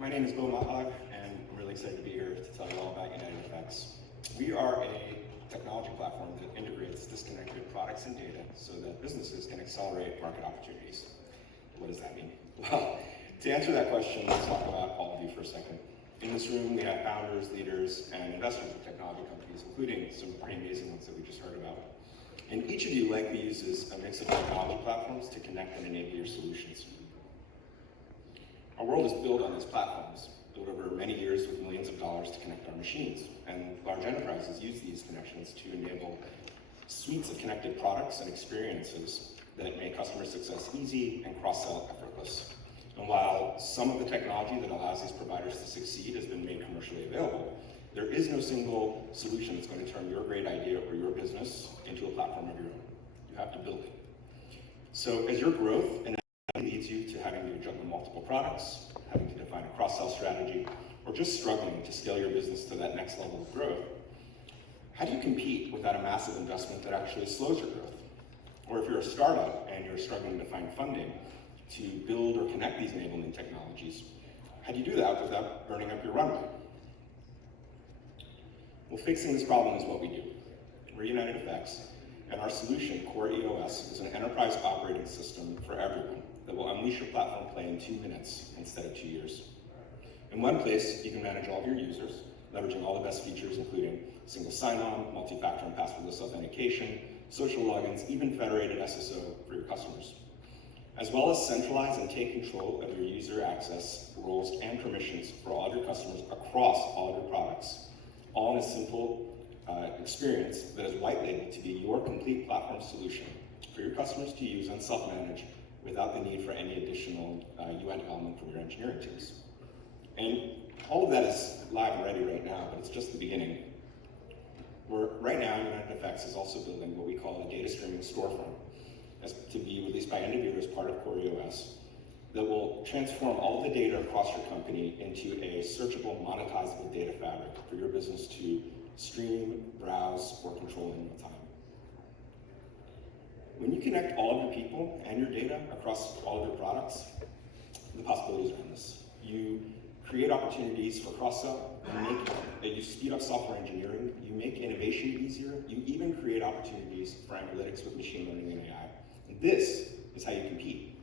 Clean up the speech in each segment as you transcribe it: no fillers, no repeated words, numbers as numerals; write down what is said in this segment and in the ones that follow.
My name is Bo Motlagh, and I'm really excited to be here to tell you all about United FX. We are a technology platform that integrates disconnected products and data so that businesses can accelerate market opportunities. What does that mean? Well, to answer that question, let's talk about all of you for a second. In this room, we have founders, leaders, and investors of technology companies, including some pretty amazing ones that we just heard about. And each of you likely uses a mix of technology platforms to connect and enable your solutions. Our world is built on these platforms, built over many years with millions of dollars to connect our machines. And large enterprises use these connections to enable suites of connected products and experiences that make customer success easy and cross-sell effortless. And while some of the technology that allows these providers to succeed has been made commercially available, there is no single solution that's going to turn your great idea or your business into a platform of your own. You have to build it. So as your growth and leads you to having to juggle multiple products, having to define a cross-sell strategy, or just struggling to scale your business to that next level of growth, how do you compete without a massive investment that actually slows your growth? Or if you're a startup and you're struggling to find funding to build or connect these enabling technologies, how do you do that without burning up your runway? Well, fixing this problem is what we do. We're United FX, and our solution, Core EOS, is an enterprise operating system for everyone that will unleash your platform play in 2 minutes instead of 2 years. In one place, you can manage all of your users, leveraging all the best features, including single sign-on, multi-factor and passwordless authentication, social logins, even federated SSO for your customers, as well as centralize and take control of your user access, roles, and permissions for all of your customers across all of your products, all in a simple experience that is white labeled to be your complete platform solution for your customers to use and self-manage without the need for any additional UI development from your engineering teams. And all of that is live and ready right now, but it's just the beginning. Right now, United FX is also building what we call a data streaming storefront, as to be released by end of year as part of Core EOS, that will transform all the data across your company into a searchable, monetizable data fabric for your business to stream, browse, or control in real time. When you connect all of your people and your data across all of your products, the possibilities are endless. You create opportunities for cross-sell, you speed up software engineering, you make innovation easier, you even create opportunities for analytics with machine learning and AI. And this is how you compete.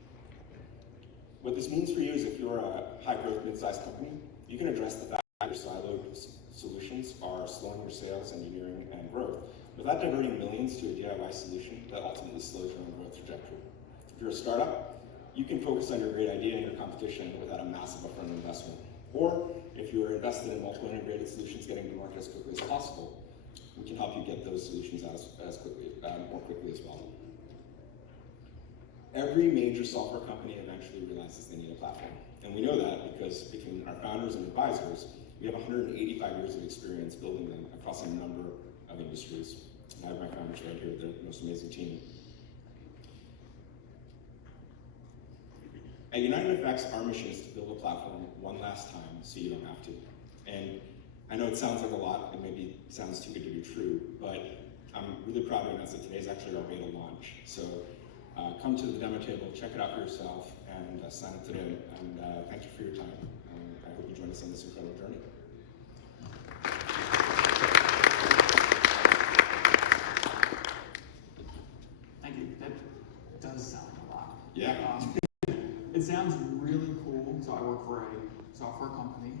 What this means for you is if you're a high-growth, mid-sized company, you can address the fact that your siloed solutions are slowing your sales, engineering, and growth without diverting millions to a DIY solution that ultimately slows your own growth trajectory. If you're a startup, you can focus on your great idea and your competition without a massive upfront investment. Or if you're invested in multiple integrated solutions getting to market as quickly as possible, we can help you get those solutions out more quickly as well. Every major software company eventually realizes they need a platform. And we know that because between our founders and advisors, we have 185 years of experience building them across a number of industries. I have my founders right here, they're the most amazing team. At United FX, our mission is to build a platform one last time so you don't have to. And I know it sounds like a lot, and maybe sounds too good to be true, but I'm really proud to announce that today is actually our beta launch. So come to the demo table, check it out for yourself, and sign up today. And thank you for your time. I hope you join us on this incredible journey. Thank you. That does sound a lot. Yeah. It sounds really cool. So I work for a software company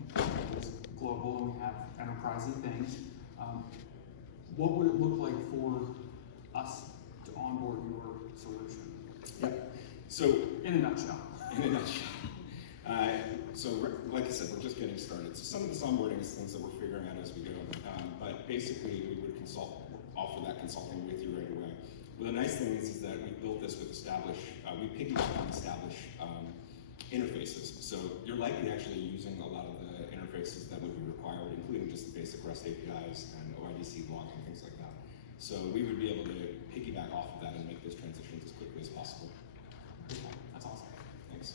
that's global, and we have enterprisey things. What would it look like for us to onboard your solution? Yeah. So in a nutshell. So like I said, we're just getting started. So some of this onboarding is things that we're figuring out as we go. But basically, we would offer that consulting with you right away. Well, the nice thing is that we built this with we piggyback on established interfaces. So you're likely actually using a lot of the interfaces that would be required, including just the basic REST APIs and OIDC logging, things like that. So we would be able to piggyback off of that and make those transitions as quickly as possible. That's awesome. Thanks.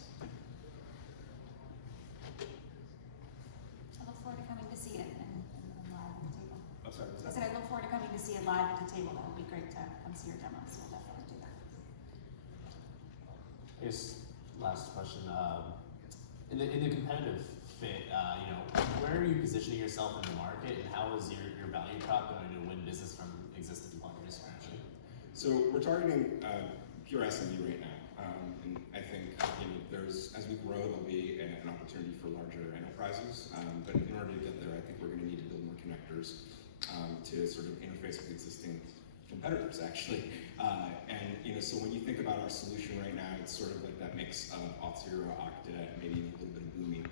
I look forward to coming to see it and live at the table. Oh, sorry, I said I look forward to coming to see it live at the table. That would be great to come see your demo, so we'll definitely do that. I guess last question. In the competitive fit, where are you positioning yourself in the market, and how is your value prop going to win business from existing partners currently? So we're targeting pure SMB right now, and I think there's, as we grow, there'll be an opportunity for larger enterprises. But in order to get there, I think we're going to need to build more connectors to sort of interface with existing competitors, actually. So when you think about our solution right now, it's sort of like that mix of Auth0, Okta, maybe even a little bit of Boomi.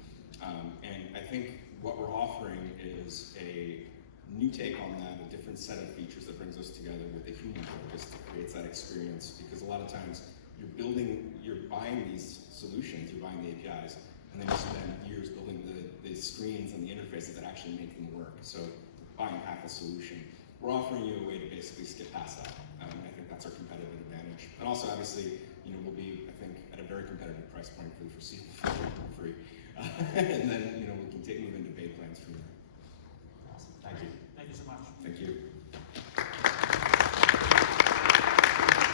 And I think what we're offering is a new take on that, a different set of features that brings us together with a human focus that creates that experience. Because a lot of times you're buying these solutions, you're buying the APIs, and then you spend years building the screens and the interfaces that actually make them work. So buying half a solution. We're offering you a way to basically skip past that. And I think that's our competitive advantage. And also, obviously, we'll be, I think, at a very competitive price point for the foreseeable future for free. And then,